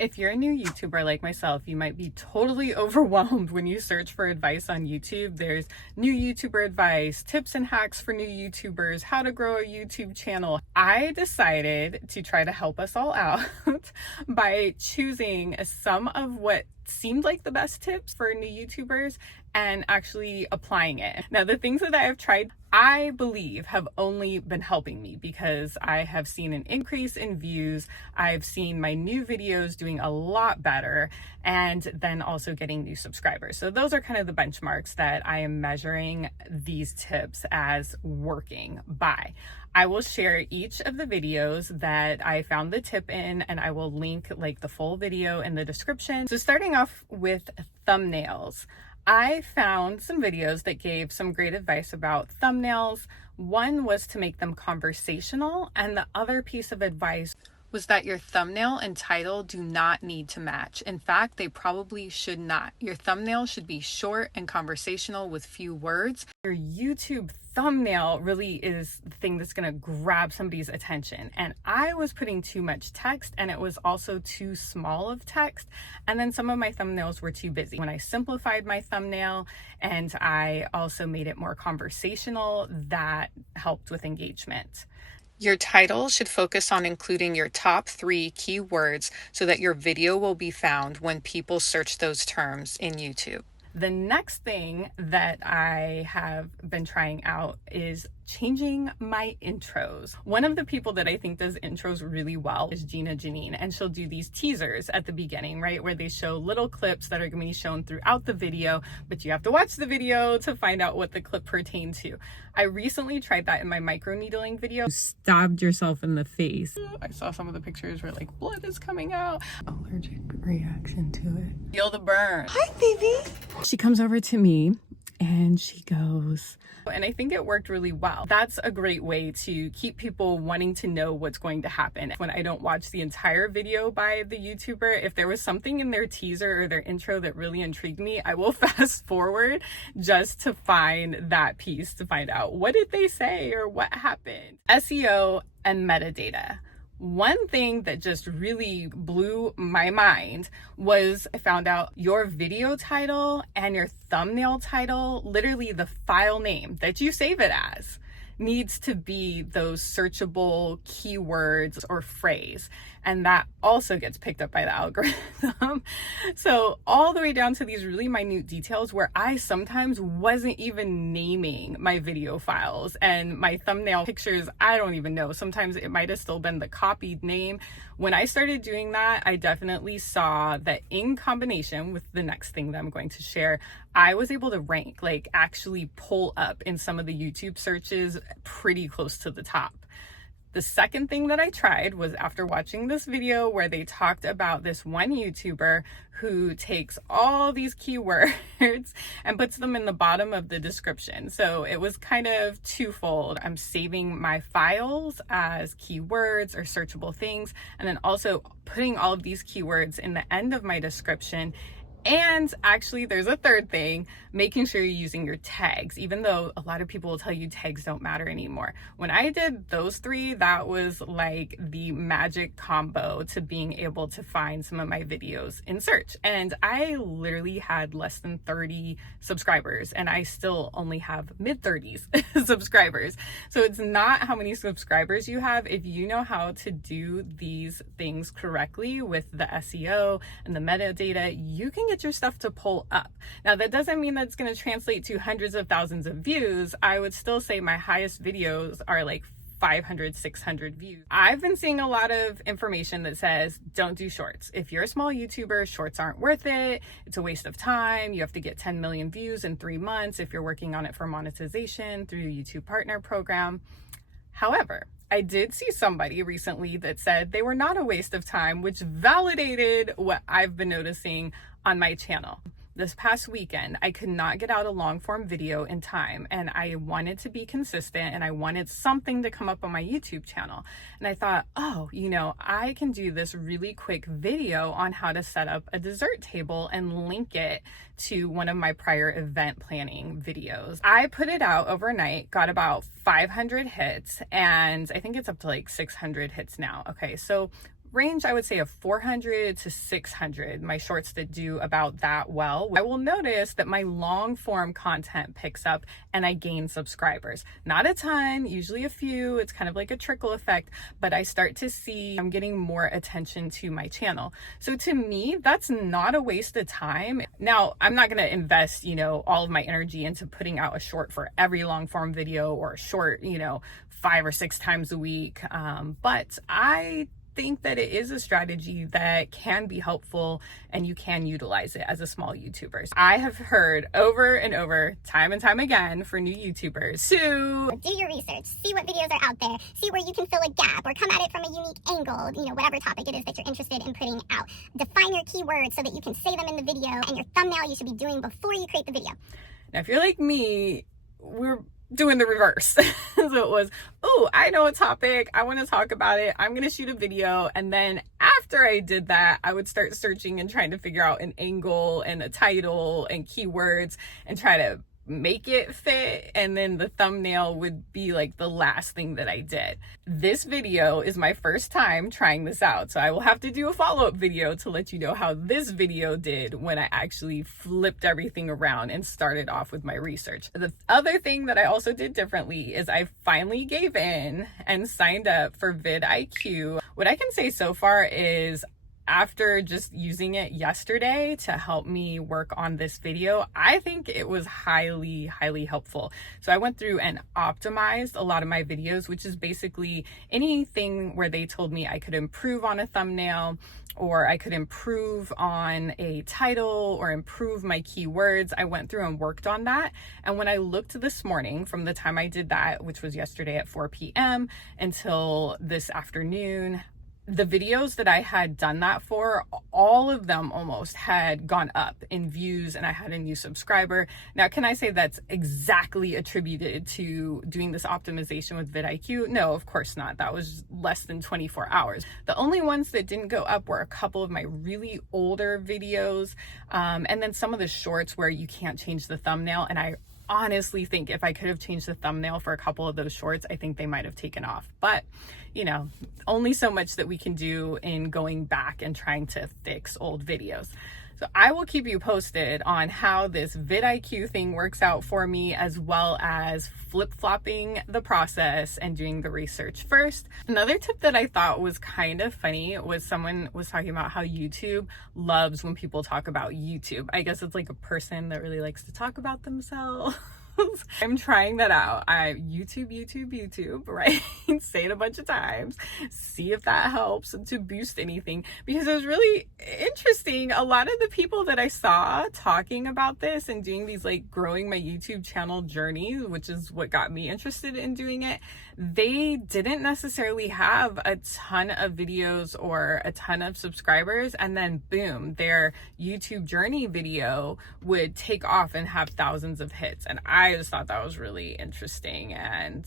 If you're a new YouTuber like myself, you might be totally overwhelmed when you search for advice on YouTube. There's new YouTuber advice, tips and hacks for new YouTubers, how to grow a YouTube channel. I decided to try to help us all out by choosing some of what seemed like the best tips for new YouTubers and actually applying it. Now, the things that I have tried, I believe have only been helping me because I have seen an increase in views. I've seen my new videos doing a lot better, and then also getting new subscribers. So those are kind of the benchmarks that I am measuring these tips as working by. I will share each of the videos that I found the tip in, and I will link like the full video in the description. So starting off with thumbnails, I found some videos that gave some great advice about thumbnails. One was to make them conversational, and the other piece of advice was that your thumbnail and title do not need to match. In fact, they probably should not. Your thumbnail should be short and conversational with few words. Your YouTube thumbnail really is the thing that's gonna grab somebody's attention. And I was putting too much text, and it was also too small of text. And then some of my thumbnails were too busy. When I simplified my thumbnail and I also made it more conversational, that helped with engagement. Your title should focus on including your top 3 keywords so that your video will be found when people search those terms in YouTube. The next thing that I have been trying out is changing my intros. One of the people that I think does intros really well is Gina Janine, and she'll do these teasers at the beginning, right, where they show little clips that are going to be shown throughout the video, but you have to watch the video to find out what the clip pertains to. I recently tried that in my microneedling video. You stabbed yourself in the face. I saw some of the pictures where like blood is coming out. Allergic reaction to it. Feel the burn. Hi, baby. She comes over to me and she goes, and I think it worked really well. That's a great way to keep people wanting to know what's going to happen. When I don't watch the entire video by the YouTuber, if there was something in their teaser or their intro that really intrigued me, I will fast forward just to find that piece, to find out what did they say or what happened. SEO and metadata. One thing that just really blew my mind was I found out your video title and your thumbnail title, literally the file name that you save it as, needs to be those searchable keywords or phrase. And that also gets picked up by the algorithm. So all the way down to these really minute details where I sometimes wasn't even naming my video files and my thumbnail pictures. I don't even know. Sometimes it might have still been the copied name. When I started doing that, I definitely saw that in combination with the next thing that I'm going to share, I was able to rank, like actually pull up in some of the YouTube searches pretty close to the top. The second thing that I tried was after watching this video where they talked about this one YouTuber who takes all these keywords and puts them in the bottom of the description. So it was kind of twofold. I'm saving my files as keywords or searchable things, and then also putting all of these keywords in the end of my description. And actually, there's a third thing, making sure you're using your tags, even though a lot of people will tell you tags don't matter anymore. When I did those 3, that was like the magic combo to being able to find some of my videos in search. And I literally had less than 30 subscribers, and I still only have mid-30s subscribers. So it's not how many subscribers you have. If you know how to do these things correctly with the SEO and the metadata, you can get your stuff to pull up. Now, that doesn't mean that it's going to translate to hundreds of thousands of views. I would still say my highest videos are like 500, 600 views. I've been seeing a lot of information that says don't do shorts. If you're a small YouTuber, shorts aren't worth it. It's a waste of time. You have to get 10 million views in 3 months if you're working on it for monetization through your YouTube Partner Program. However, I did see somebody recently that said they were not a waste of time, which validated what I've been noticing on my channel. This past weekend, I could not get out a long form video in time, and I wanted to be consistent and I wanted something to come up on my YouTube channel. And I thought, oh, I can do this really quick video on how to set up a dessert table and link it to one of my prior event planning videos. I put it out overnight, got about 500 hits, and I think it's up to like 600 hits now. Okay, so range, I would say, of 400 to 600, my shorts that do about that well. I will notice that my long form content picks up and I gain subscribers. Not a ton, usually a few. It's kind of like a trickle effect, but I start to see I'm getting more attention to my channel. So to me, that's not a waste of time. Now, I'm not going to invest, all of my energy into putting out a short for every long form video or a short, 5 or 6 times a week. But I think that it is a strategy that can be helpful and you can utilize it as a small YouTuber. I have heard over and over, time and time again, for new YouTubers to do your research, see what videos are out there, see where you can fill a gap or come at it from a unique angle, whatever topic it is that you're interested in putting out. Define your keywords so that you can say them in the video, and your thumbnail you should be doing before you create the video. Now, if you're like me, we're doing the reverse. So it was, oh, I know a topic, I want to talk about it, I'm going to shoot a video. And then after I did that, I would start searching and trying to figure out an angle and a title and keywords and try to make it fit, and then the thumbnail would be like the last thing that I did. This video is my first time trying this out, so I will have to do a follow-up video to let you know how this video did when I actually flipped everything around and started off with my research. The other thing that I also did differently is I finally gave in and signed up for vidIQ. What I can say so far is, after just using it yesterday to help me work on this video, I think it was highly, highly helpful. So I went through and optimized a lot of my videos, which is basically anything where they told me I could improve on a thumbnail, or I could improve on a title, or improve my keywords. I went through and worked on that. And when I looked this morning, from the time I did that, which was yesterday at 4 p.m. until this afternoon, the videos that I had done that for, all of them almost had gone up in views, and I had a new subscriber. Now, can I say that's exactly attributed to doing this optimization with vidIQ? No, of course not. That was less than 24 hours. The only ones that didn't go up were a couple of my really older videos, and then some of the shorts where you can't change the thumbnail. And I honestly think if I could have changed the thumbnail for a couple of those shorts, I think they might have taken off. But only so much that we can do in going back and trying to fix old videos. So I will keep you posted on how this vidIQ thing works out for me, as well as flip-flopping the process and doing the research first. Another tip that I thought was kind of funny was someone was talking about how YouTube loves when people talk about YouTube. I guess it's like a person that really likes to talk about themselves. I'm trying that out. YouTube, right? Say it a bunch of times. See if that helps to boost anything, because it was really interesting. A lot of the people that I saw talking about this and doing these like growing my YouTube channel journeys, which is what got me interested in doing it, they didn't necessarily have a ton of videos or a ton of subscribers, and then boom, their YouTube journey video would take off and have thousands of hits. And I just thought that was really interesting. And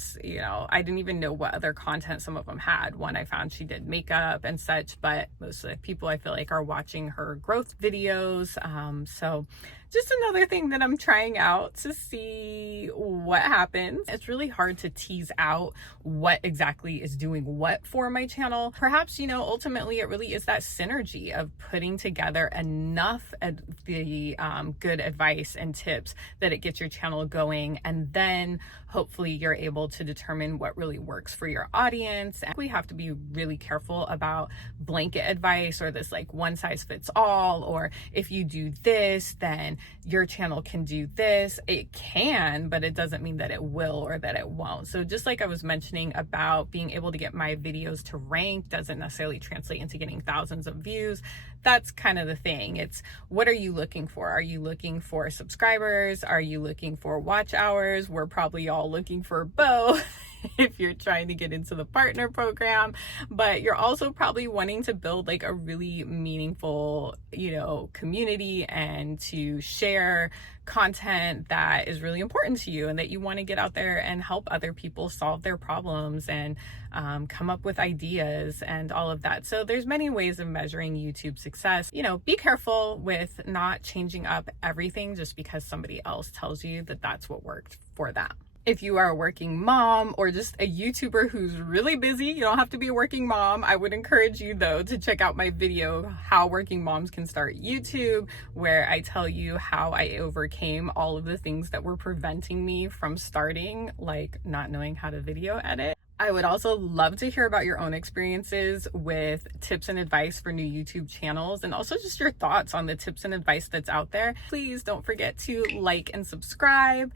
I didn't even know what other content some of them had. One, I found she did makeup and such, but most of the people I feel like are watching her growth videos. So just another thing that I'm trying out to see what happens. It's really hard to tease out what exactly is doing what for my channel. Perhaps, ultimately it really is that synergy of putting together enough of the good advice and tips that it gets your channel going, and then hopefully you're able to determine what really works for your audience. And we have to be really careful about blanket advice, or this like one size fits all, or if you do this, then your channel can do this. It can, but it doesn't mean that it will or that it won't. So just like I was mentioning about being able to get my videos to rank doesn't necessarily translate into getting thousands of views. That's kind of the thing. It's, what are you looking for? Are you looking for subscribers? Are you looking for watch hours? We're probably all looking for both if you're trying to get into the partner program, but you're also probably wanting to build like a really meaningful, community, and to share content that is really important to you, and that you want to get out there and help other people solve their problems and come up with ideas and all of that. So there's many ways of measuring YouTube success. Be careful with not changing up everything just because somebody else tells you that that's what worked for them. If you are a working mom or just a YouTuber who's really busy, you don't have to be a working mom. I would encourage you though to check out my video, How Working Moms Can Start YouTube, where I tell you how I overcame all of the things that were preventing me from starting, like not knowing how to video edit. I would also love to hear about your own experiences with tips and advice for new YouTube channels, and also just your thoughts on the tips and advice that's out there. Please don't forget to like and subscribe.